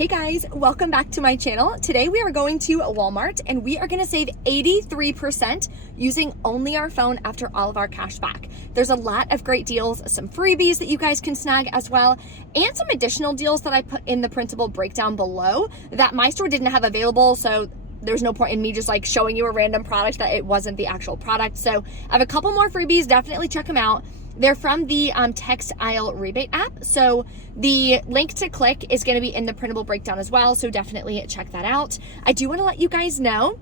Hey guys, welcome back to my channel. Today we are going to Walmart and we are gonna save 83% using only our phone after all of our cash back. There's a lot of great deals, some freebies that you guys can snag as well, and some additional deals that I put in the printable breakdown below that my store didn't have available, so there's no point in me just like showing you a random product that it wasn't the actual product. So I have a couple more freebies, definitely check them out. They're from the text aisle rebate app. So the link to click is going to be in the printable breakdown as well. So definitely check that out. I do want to let you guys know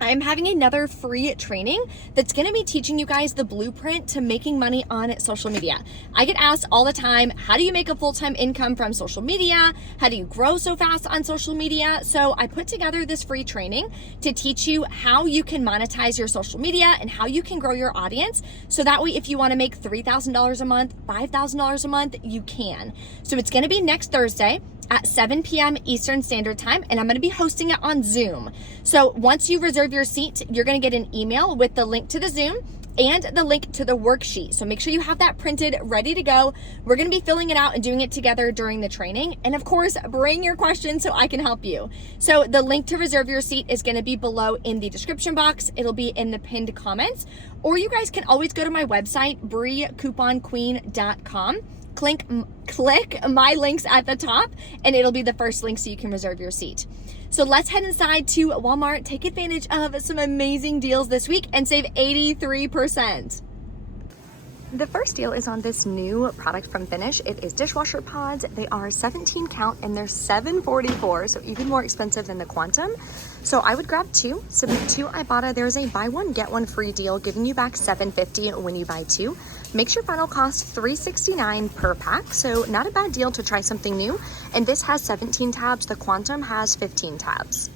I'm having another free training that's going to be teaching you guys the blueprint to making money on social media. I get asked all the time, how do you make a full-time income from social media? How do you grow so fast on social media? So I put together this free training to teach you how you can monetize your social media and how you can grow your audience. So that way, if you want to make $3,000 a month, $5,000 a month, you can. So it's going to be next Thursday at 7 p.m. Eastern Standard Time, and I'm going to be hosting it on Zoom. So once you reserve your seat, you're going to get an email with the link to the Zoom and the link to the worksheet. So make sure you have that printed, ready to go. We're going to be filling it out and doing it together during the training. And of course, bring your questions so I can help you. So the link to reserve your seat is going to be below in the description box. It'll be in the pinned comments, or you guys can always go to my website, breecouponqueen.com. Click my links at the top and it'll be the first link so you can reserve your seat. So let's head inside to Walmart, take advantage of some amazing deals this week and save 83%. The first deal is on this new product from Finish. It is dishwasher pods. They are 17 count and they're $7.44, so even more expensive than the Quantum. So I would grab two, submit to Ibotta. There's a buy one, get one free deal, giving you back $7.50 when you buy two. Makes your final cost $3.69 per pack, so not a bad deal to try something new. And this has 17 tabs, the Quantum has 15 tabs.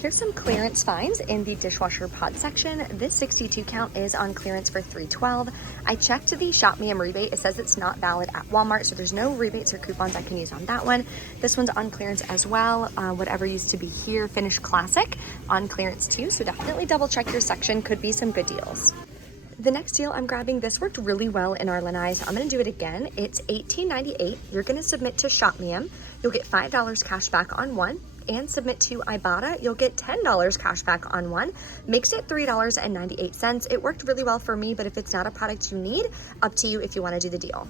Here's some clearance finds in the dishwasher pod section. This 62 count is on clearance for $3.12. I checked the Shop Me rebate. It says it's not valid at Walmart, so there's no rebates or coupons I can use on that one. This one's on clearance as well. Whatever used to be here, Finish Classic, on clearance too, so definitely double check your section. Could be some good deals. The next deal I'm grabbing, this worked really well in our lanai, so I'm going to do it again. It's $18.98. You're going to submit to Shop Me. You'll get $5 cash back on one, and submit to Ibotta. You'll get $10 cash back on one. Makes it $3.98. It worked really well for me, but if it's not a product you need, up to you if you want to do the deal.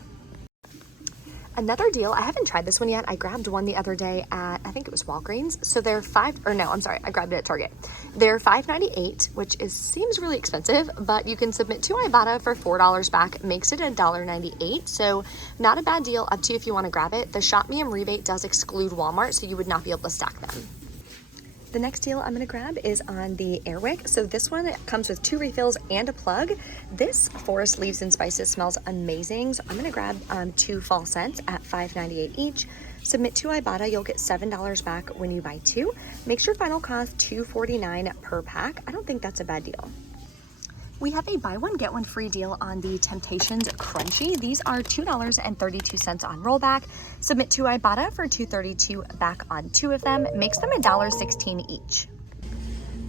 Another deal, I haven't tried this one yet. I grabbed one the other day at, I think it was Walgreens. So they're I grabbed it at Target. They're $5.98, which seems really expensive, but you can submit to Ibotta for $4 back, makes it $1.98. So not a bad deal, up to you if you want to grab it. The Shop Me rebate does exclude Walmart, so you would not be able to stack them. The next deal I'm going to grab is on the Airwick. So this one comes with 2 refills and a plug. This Forest Leaves and Spices smells amazing. So I'm going to grab 2 fall scents at $5.98 each. Submit to Ibotta. You'll get $7 back when you buy 2. Makes your final cost $2.49 per pack. I don't think that's a bad deal. We have a buy one, get one free deal on the Temptations Crunchy. These are $2.32 on rollback. Submit to Ibotta for $2.32 back on 2 of them. Makes them $1.16 each.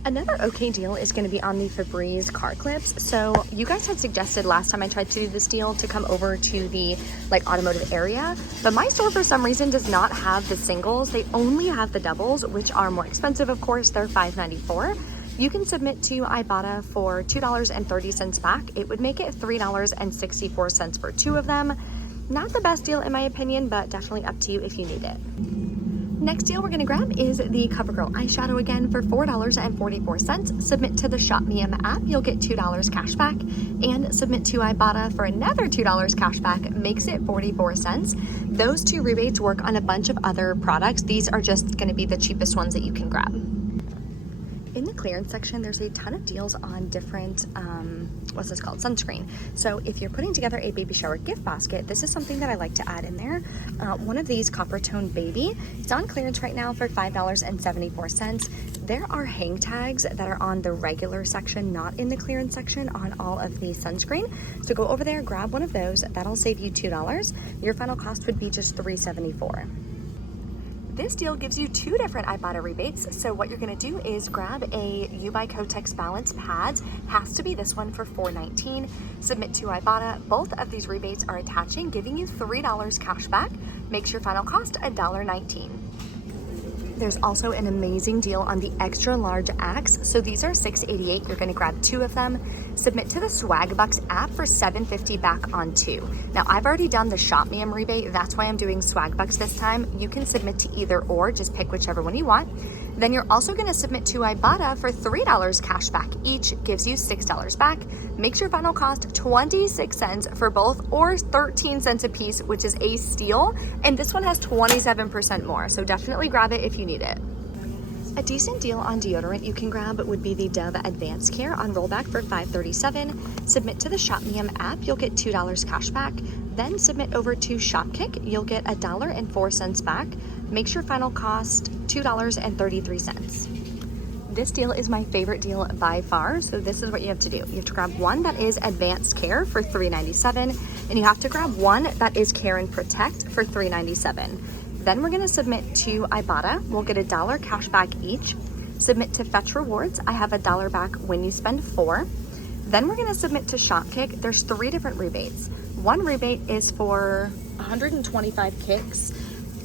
Another okay deal is going to be on the Febreze car clips. So you guys had suggested last time I tried to do this deal to come over to the automotive area, but my store for some reason does not have the singles. They only have the doubles, which are more expensive, of course. They're $5.94. You can submit to Ibotta for $2.30 back. It would make it $3.64 for 2 of them. Not the best deal in my opinion, but definitely up to you if you need it. Next deal we're going to grab is the CoverGirl eyeshadow again for $4.44. Submit to the Shop Me app. You'll get $2 cash back, and submit to Ibotta for another $2 cash back. Makes it 44 cents. Those 2 rebates work on a bunch of other products. These are just going to be the cheapest ones that you can grab. In the clearance section, there's a ton of deals on different, sunscreen. So if you're putting together a baby shower gift basket, this is something that I like to add in there. One of these Copper Tone Baby, it's on clearance right now for $5.74. There are hang tags that are on the regular section, not in the clearance section, on all of the sunscreen. So go over there, grab one of those. That'll save you $2. Your final cost would be just $3.74. This deal gives you 2 different Ibotta rebates. So what you're gonna do is grab a U by Kotex Balance pads. Has to be this one for $4.19. Submit to Ibotta. Both of these rebates are attaching, giving you $3 cash back. Makes your final cost $1.19. there's also an amazing deal on the extra large axe. So these are $6.88. You're gonna grab 2 of them. Submit to the Swag Bucks app for $7.50 back on 2. Now I've already done the Shop Me 'em rebate. That's why I'm doing Swag Bucks this time. You can submit to either or, just pick whichever one you want. Then you're also gonna submit to Ibotta for $3 cash back each, gives you $6 back. Makes your final cost 26 cents for both or 13 cents a piece, which is a steal. And this one has 27% more, so definitely grab it if you need it. A decent deal on deodorant you can grab would be the Dove Advanced Care on rollback for $5.37. Submit to the Shop Me 'em app, you'll get $2 cash back. Then submit over to Shopkick, you'll get $1.04 back. Makes your final cost $2.33. This deal is my favorite deal by far, so this is what you have to do. You have to grab one that is Advanced Care for $3.97, and you have to grab one that is Care and Protect for $3.97. Then we're gonna submit to Ibotta. We'll get $1 cash back each. Submit to Fetch Rewards. I have $1 back when you spend 4. Then we're gonna submit to Shopkick. There's 3 different rebates. One rebate is for 125 kicks.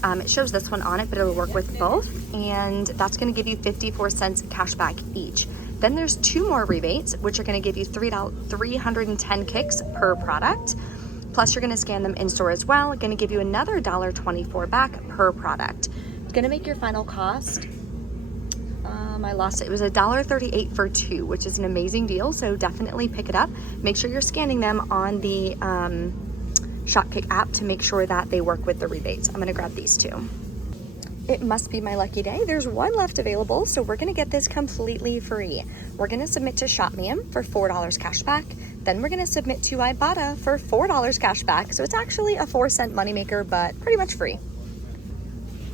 It shows this one on it, but it'll work with both, and that's gonna give you 54 cents cash back each. Then there's 2 more rebates, which are gonna give you 310 kicks per product. Plus you're gonna scan them in store as well, gonna give you another $1.24 back per product. It's gonna make your final cost, I lost it. It was $1.38 for 2, which is an amazing deal, so definitely pick it up. Make sure you're scanning them on the Shopkick app to make sure that they work with the rebates. I'm gonna grab these 2. It must be my lucky day. There's one left available, so we're gonna get this completely free. We're gonna submit to Shop Me 'em for $4 cash back. Then we're gonna submit to Ibotta for $4 cash back. So it's actually a 4-cent moneymaker, but pretty much free.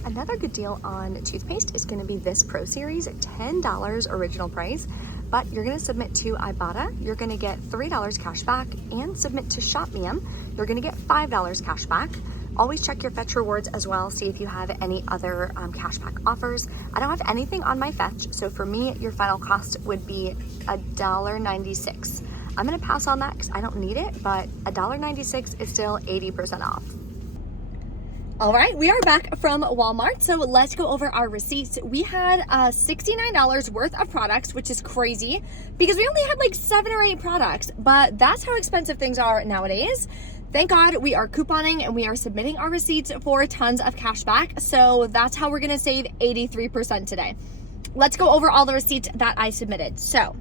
Another good deal on toothpaste is gonna be this Pro Series, $10 original price, but you're gonna submit to Ibotta, you're gonna get $3 cash back, and submit to Shop Me 'em, you're gonna get $5 cash back. Always check your Fetch Rewards as well, see if you have any other cashback offers. I don't have anything on my Fetch, so for me, your final cost would be $1.96. I'm gonna pass on that because I don't need it, but $1.96 is still 80% off. All right, we are back from Walmart, so let's go over our receipts. We had $69 worth of products, which is crazy because we only had like 7 or 8 products, but that's how expensive things are nowadays. Thank God we are couponing and we are submitting our receipts for tons of cash back, so that's how we're gonna save 83% today. Let's go over all the receipts that I submitted. So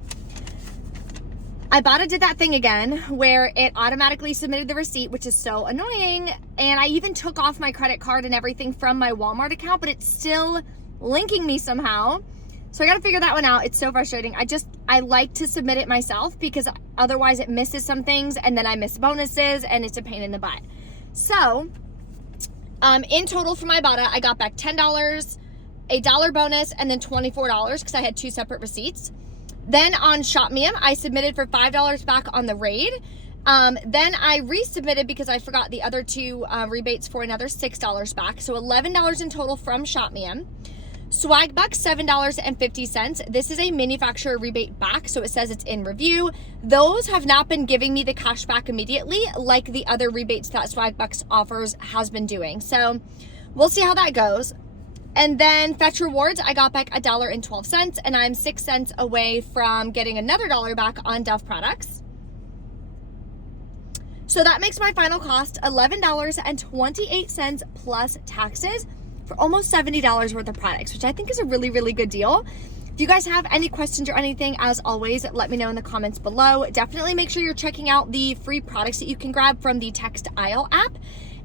Ibotta did that thing again where it automatically submitted the receipt, which is so annoying. And I even took off my credit card and everything from my Walmart account, but it's still linking me somehow. So I gotta figure that one out. It's so frustrating. I like to submit it myself because otherwise it misses some things and then I miss bonuses and it's a pain in the butt. So in total from Ibotta, I got back $10, a $1 bonus, and then $24 because I had 2 separate receipts. Then on Shop Me 'em, I submitted for $5 back on the raid. Then I resubmitted because I forgot the other 2 rebates for another $6 back. So $11 in total from Shop Me 'em. Swag Bucks, $7.50. This is a manufacturer rebate back, so it says it's in review. Those have not been giving me the cash back immediately like the other rebates that Swag Bucks offers has been doing. So we'll see how that goes. And then Fetch Rewards, I got back $1.12, and I'm 6 cents away from getting another $1 back on Dove products. So that makes my final cost $11.28 plus taxes for almost $70 worth of products, which I think is a really, really good deal. If you guys have any questions or anything, as always, let me know in the comments below. Definitely make sure you're checking out the free products that you can grab from the Text Aisle app.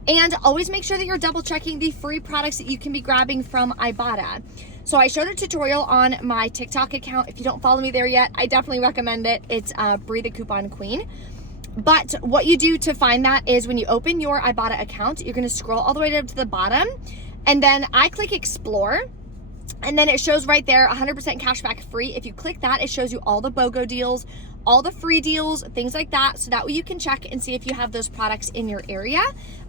And always make sure that you're double checking the free products that you can be grabbing from Ibotta. So I showed a tutorial on my TikTok account. If you don't follow me there yet, I definitely recommend it. It's Bree the Coupon Queen. But what you do to find that is when you open your Ibotta account, you're gonna scroll all the way down to the bottom, and then I click Explore, and then it shows right there 100% cashback free. If you click that, it shows you all the BOGO deals, all the free deals, things like that. So that way you can check and see if you have those products in your area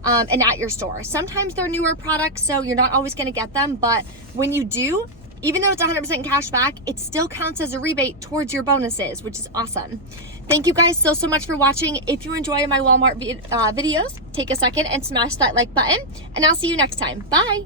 and at your store. Sometimes they're newer products, so you're not always gonna get them, but when you do, even though it's 100% cash back, it still counts as a rebate towards your bonuses, which is awesome. Thank you guys so much for watching. If you enjoy my Walmart videos, take a second and smash that like button, and I'll see you next time. Bye.